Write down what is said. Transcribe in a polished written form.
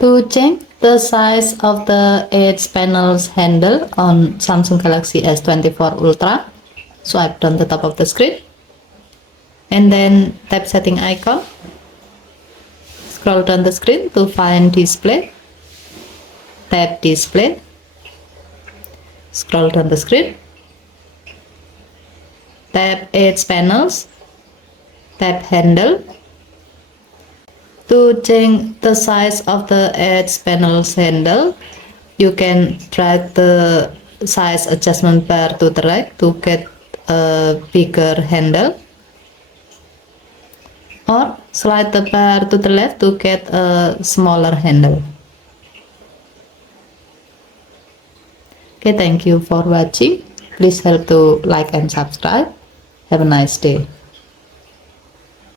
To change the size of the edge panel's handle on Samsung Galaxy S24 Ultra, swipe down the top of the screen and then tap setting icon. Scroll down the screen to find display. Tap display. Scroll down the screen. Tap edge panels. Tap handle. To change the size of the edge panel's handle, you can drag the size adjustment bar to the right to get a bigger handle, or slide the bar to the left to get a smaller handle. Okay, thank you for watching. Please help to like and subscribe. Have a nice day.